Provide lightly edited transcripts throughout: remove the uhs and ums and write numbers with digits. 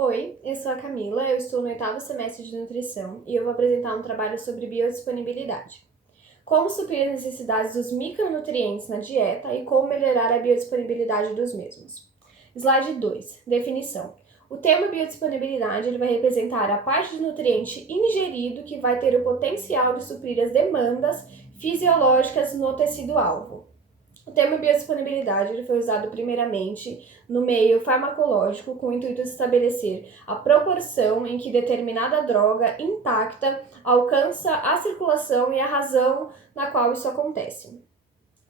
Oi, eu sou a Camila, eu estou no 8º semestre de nutrição e eu vou apresentar um trabalho sobre biodisponibilidade. Como suprir as necessidades dos micronutrientes na dieta e como melhorar a biodisponibilidade dos mesmos. Slide 2. Definição. O termo biodisponibilidade ele vai representar a parte do nutriente ingerido que vai ter o potencial de suprir as demandas fisiológicas no tecido-alvo. O termo biodisponibilidade ele foi usado primeiramente no meio farmacológico com o intuito de estabelecer a proporção em que determinada droga intacta alcança a circulação e a razão na qual isso acontece.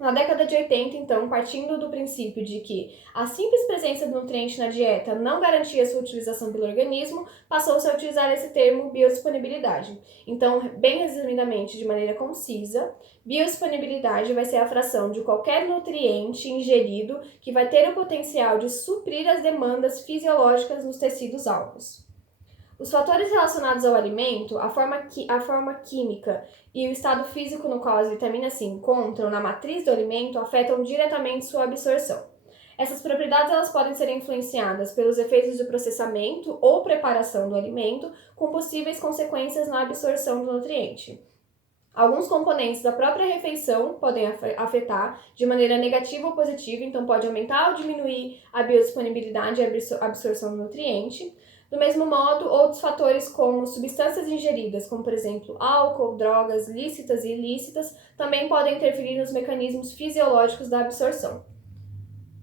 Na década de 80, então, partindo do princípio de que a simples presença do nutriente na dieta não garantia sua utilização pelo organismo, passou-se a utilizar esse termo biodisponibilidade. Então, bem resumidamente, de maneira concisa, biodisponibilidade vai ser a fração de qualquer nutriente ingerido que vai ter o potencial de suprir as demandas fisiológicas nos tecidos alvos. Os fatores relacionados ao alimento, a forma química e o estado físico no qual as vitaminas se encontram na matriz do alimento afetam diretamente sua absorção. Essas propriedades elas podem ser influenciadas pelos efeitos de processamento ou preparação do alimento, com possíveis consequências na absorção do nutriente. Alguns componentes da própria refeição podem afetar de maneira negativa ou positiva, então pode aumentar ou diminuir a biodisponibilidade e a absorção do nutriente. Do mesmo modo, outros fatores como substâncias ingeridas, como por exemplo álcool, drogas lícitas e ilícitas, também podem interferir nos mecanismos fisiológicos da absorção.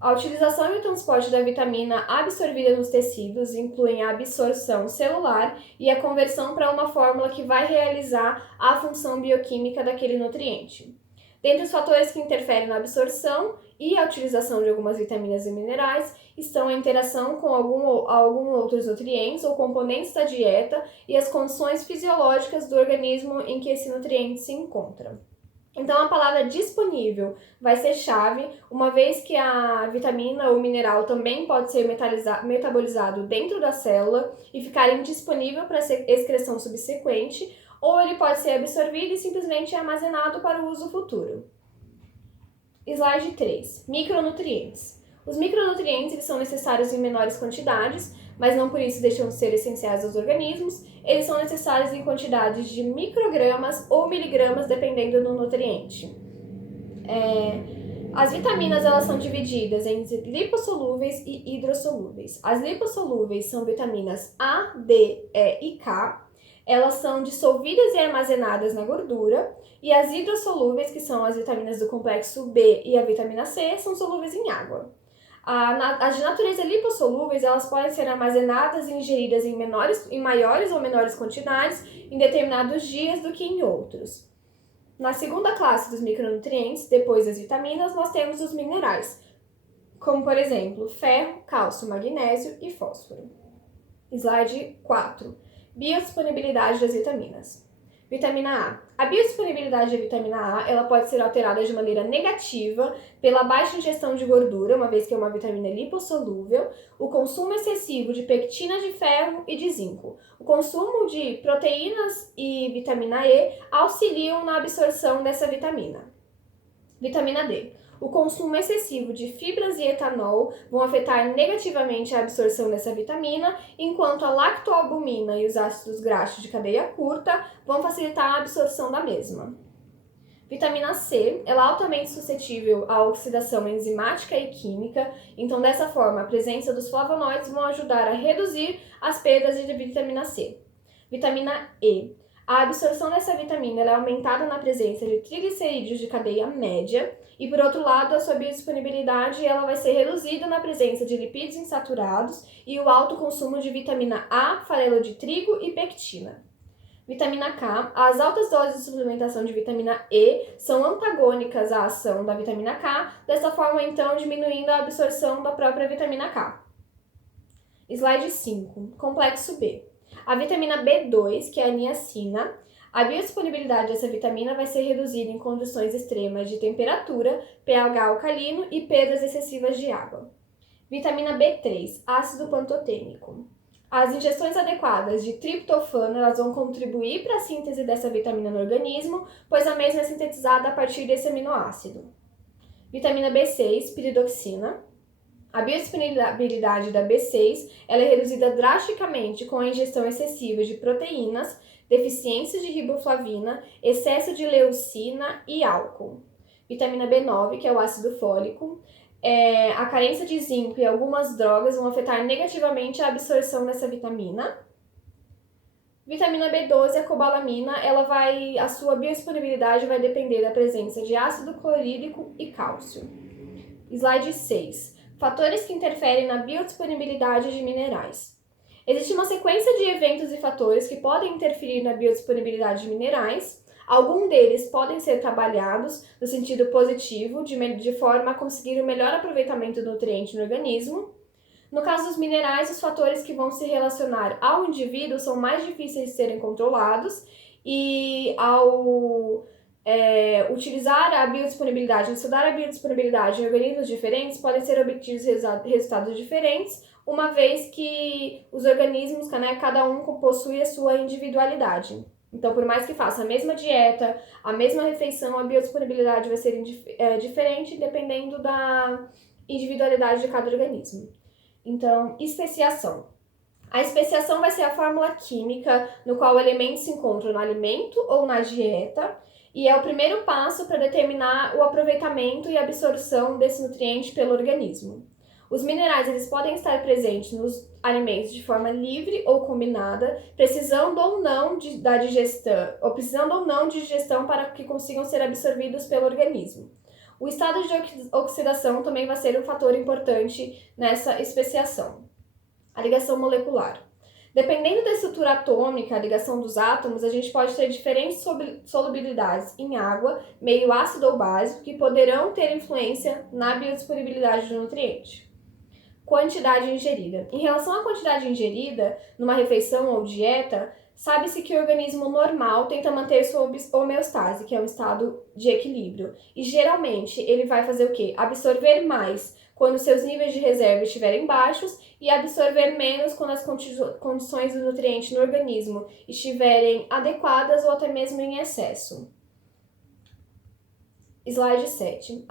A utilização e o transporte da vitamina absorvida nos tecidos incluem a absorção celular e a conversão para uma fórmula que vai realizar a função bioquímica daquele nutriente. Dentre os fatores que interferem na absorção e a utilização de algumas vitaminas e minerais estão a interação com alguns outros nutrientes ou componentes da dieta e as condições fisiológicas do organismo em que esse nutriente se encontra. Então, a palavra disponível vai ser chave, uma vez que a vitamina ou mineral também pode ser metabolizado dentro da célula e ficar indisponível para excreção subsequente, ou ele pode ser absorvido e simplesmente armazenado para o uso futuro. Slide 3. Micronutrientes. Os micronutrientes eles são necessários em menores quantidades, mas não por isso deixam de ser essenciais aos organismos. Eles são necessários em quantidades de microgramas ou miligramas, dependendo do nutriente. As vitaminas elas são divididas entre lipossolúveis e hidrossolúveis. As lipossolúveis são vitaminas A, D, E e K. Elas são dissolvidas e armazenadas na gordura. E as hidrossolúveis, que são as vitaminas do complexo B e a vitamina C, são solúveis em água. As de natureza lipossolúveis, elas podem ser armazenadas e ingeridas em maiores ou menores quantidades em determinados dias do que em outros. Na segunda classe dos micronutrientes, depois das vitaminas, nós temos os minerais, como por exemplo, ferro, cálcio, magnésio e fósforo. Slide 4. Biodisponibilidade das vitaminas. Vitamina A. A biodisponibilidade da vitamina A ela pode ser alterada de maneira negativa pela baixa ingestão de gordura, uma vez que é uma vitamina lipossolúvel, o consumo excessivo de pectina de ferro e de zinco. O consumo de proteínas e vitamina E auxiliam na absorção dessa vitamina. Vitamina D. O consumo excessivo de fibras e etanol vão afetar negativamente a absorção dessa vitamina, enquanto a lactoalbumina e os ácidos graxos de cadeia curta vão facilitar a absorção da mesma. Vitamina C, ela é altamente suscetível à oxidação enzimática e química, então dessa forma a presença dos flavonoides vão ajudar a reduzir as perdas de vitamina C. Vitamina E. A absorção dessa vitamina é aumentada na presença de triglicerídeos de cadeia média e, por outro lado, a sua biodisponibilidade ela vai ser reduzida na presença de lipídios insaturados e o alto consumo de vitamina A, farelo de trigo e pectina. Vitamina K. As altas doses de suplementação de vitamina E são antagônicas à ação da vitamina K, dessa forma, então, diminuindo a absorção da própria vitamina K. Slide 5. Complexo B. A vitamina B2, que é a niacina, a biodisponibilidade dessa vitamina vai ser reduzida em condições extremas de temperatura, pH alcalino e perdas excessivas de água. Vitamina B3, ácido pantotênico. As ingestões adequadas de triptofano elas vão contribuir para a síntese dessa vitamina no organismo, pois a mesma é sintetizada a partir desse aminoácido. Vitamina B6, piridoxina. A biodisponibilidade da B6 ela é reduzida drasticamente com a ingestão excessiva de proteínas, deficiência de riboflavina, excesso de leucina e álcool. Vitamina B9, que é o ácido fólico, a carência de zinco e algumas drogas vão afetar negativamente a absorção dessa vitamina. Vitamina B12, a cobalamina, a sua biodisponibilidade vai depender da presença de ácido clorídrico e cálcio. Slide 6. Fatores que interferem na biodisponibilidade de minerais. Existe uma sequência de eventos e fatores que podem interferir na biodisponibilidade de minerais. Alguns deles podem ser trabalhados no sentido positivo, de forma a conseguir o melhor aproveitamento do nutriente no organismo. No caso dos minerais, os fatores que vão se relacionar ao indivíduo são mais difíceis de serem controlados e ao utilizar a biodisponibilidade, estudar a biodisponibilidade em organismos diferentes, podem ser obtidos resultados diferentes, uma vez que os organismos, cada um possui a sua individualidade. Então, por mais que faça a mesma dieta, a mesma refeição, a biodisponibilidade vai ser diferente dependendo da individualidade de cada organismo. Então, especiação. A especiação vai ser a fórmula química no qual o elemento se encontra no alimento ou na dieta e é o primeiro passo para determinar o aproveitamento e absorção desse nutriente pelo organismo. Os minerais eles podem estar presentes nos alimentos de forma livre ou combinada, precisando ou não de digestão para que consigam ser absorvidos pelo organismo. O estado de oxidação também vai ser um fator importante nessa especiação. A ligação molecular. Dependendo da estrutura atômica, a ligação dos átomos, a gente pode ter diferentes solubilidades em água, meio ácido ou básico, que poderão ter influência na biodisponibilidade do nutriente. Quantidade ingerida. Em relação à quantidade ingerida, numa refeição ou dieta, sabe-se que o organismo normal tenta manter sua homeostase, que é um estado de equilíbrio. E geralmente ele vai fazer o quê? Absorver mais quando seus níveis de reserva estiverem baixos e absorver menos quando as condições do nutriente no organismo estiverem adequadas ou até mesmo em excesso. Slide 7.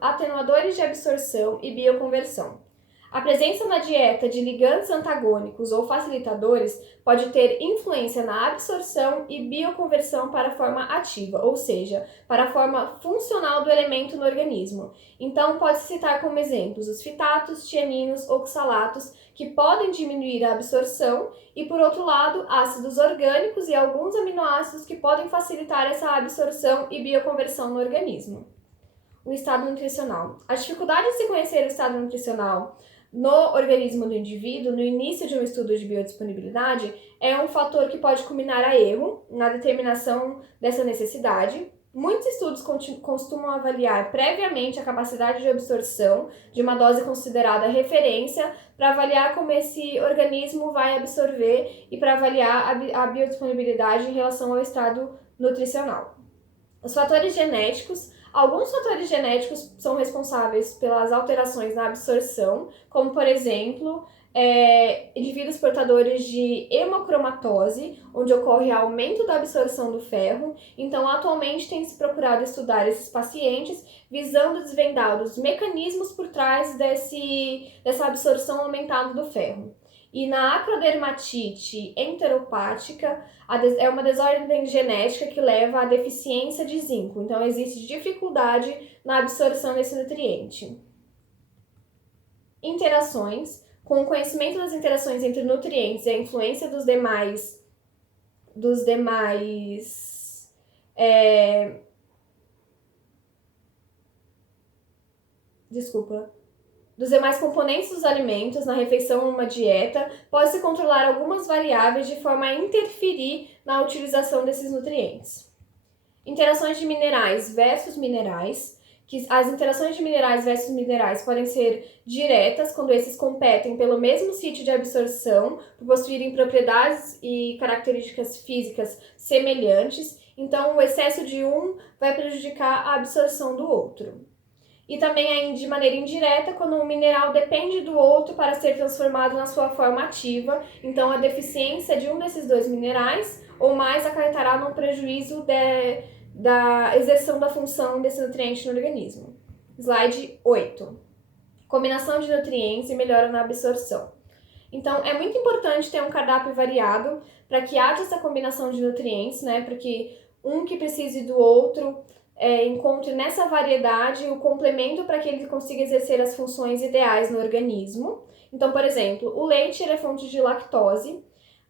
Atenuadores de absorção e bioconversão. A presença na dieta de ligandes antagônicos ou facilitadores pode ter influência na absorção e bioconversão para a forma ativa, ou seja, para a forma funcional do elemento no organismo. Então, pode-se citar como exemplos os fitatos, tianinos, oxalatos, que podem diminuir a absorção, e, por outro lado, ácidos orgânicos e alguns aminoácidos que podem facilitar essa absorção e bioconversão no organismo. O estado nutricional. A dificuldade de se conhecer o estado nutricional no organismo do indivíduo, no início de um estudo de biodisponibilidade, é um fator que pode culminar a erro na determinação dessa necessidade. Muitos estudos costumam avaliar previamente a capacidade de absorção de uma dose considerada referência para avaliar como esse organismo vai absorver e para avaliar a biodisponibilidade em relação ao estado nutricional. Os fatores genéticos. Alguns fatores genéticos são responsáveis pelas alterações na absorção, como, por exemplo, indivíduos portadores de hemocromatose, onde ocorre aumento da absorção do ferro. Então, atualmente tem se procurado estudar esses pacientes, visando desvendar os mecanismos por trás dessa absorção aumentada do ferro. E na acrodermatite enteropática, é uma desordem genética que leva à deficiência de zinco. Então, existe dificuldade na absorção desse nutriente. Interações. Com o conhecimento das interações entre nutrientes e a influência dos demais componentes dos alimentos na refeição ou uma dieta, pode-se controlar algumas variáveis de forma a interferir na utilização desses nutrientes. Interações de minerais versus minerais. As interações de minerais versus minerais podem ser diretas, quando esses competem pelo mesmo sítio de absorção, por possuírem propriedades e características físicas semelhantes. Então, o excesso de um vai prejudicar a absorção do outro. E também de maneira indireta, quando um mineral depende do outro para ser transformado na sua forma ativa. Então, a deficiência de um desses dois minerais ou mais acarretará no prejuízo da exerção da função desse nutriente no organismo. Slide 8. combinação de nutrientes e melhora na absorção. Então, é muito importante ter um cardápio variado para que haja essa combinação de nutrientes, né? Para que um que precise do outro encontre nessa variedade o complemento para que ele consiga exercer as funções ideais no organismo. Então, por exemplo, o leite é fonte de lactose,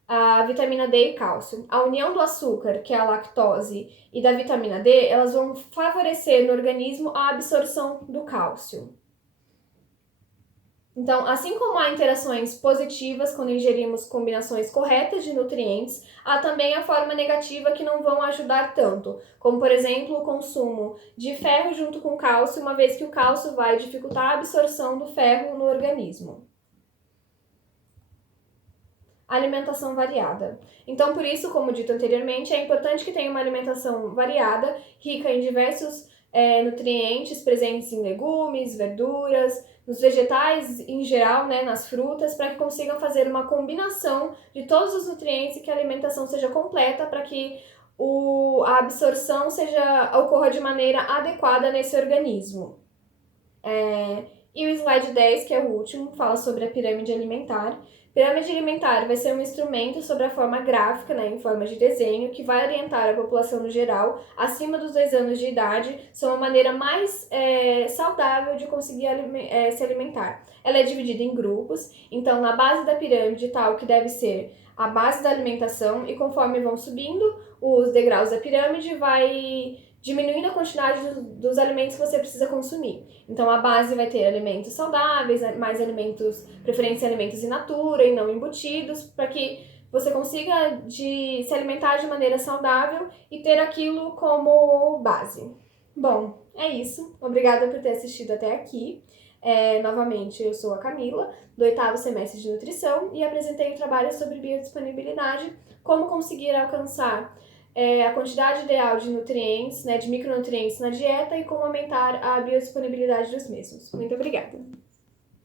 a vitamina D e cálcio. A união do açúcar, que é a lactose, e da vitamina D, elas vão favorecer no organismo a absorção do cálcio. Então, assim como há interações positivas quando ingerimos combinações corretas de nutrientes, há também a forma negativa que não vão ajudar tanto, como por exemplo o consumo de ferro junto com cálcio, uma vez que o cálcio vai dificultar a absorção do ferro no organismo. Alimentação variada. Então, por isso, como dito anteriormente, é importante que tenha uma alimentação variada, rica em diversos nutrientes presentes em legumes, verduras, nos vegetais em geral, né, nas frutas, para que consigam fazer uma combinação de todos os nutrientes e que a alimentação seja completa para que a absorção ocorra de maneira adequada nesse organismo. E o slide 10, que é o último, fala sobre a pirâmide alimentar. Pirâmide alimentar vai ser um instrumento sobre a forma gráfica, né, em forma de desenho, que vai orientar a população no geral, acima dos 2 anos de idade, sobre uma maneira mais saudável de conseguir se alimentar. Ela é dividida em grupos, então na base da pirâmide está o que deve ser a base da alimentação, e conforme vão subindo os degraus da pirâmide, vai diminuindo a quantidade dos alimentos que você precisa consumir. Então, a base vai ter alimentos saudáveis, mais alimentos, preferência alimentos in natura e não embutidos, para que você consiga se alimentar de maneira saudável e ter aquilo como base. Bom, é isso. Obrigada por ter assistido até aqui. Novamente, eu sou a Camila, do 8º semestre de nutrição, e apresentei o trabalho sobre biodisponibilidade, como conseguir alcançar a quantidade ideal de nutrientes, né, de micronutrientes na dieta e como aumentar a biodisponibilidade dos mesmos. Muito obrigada!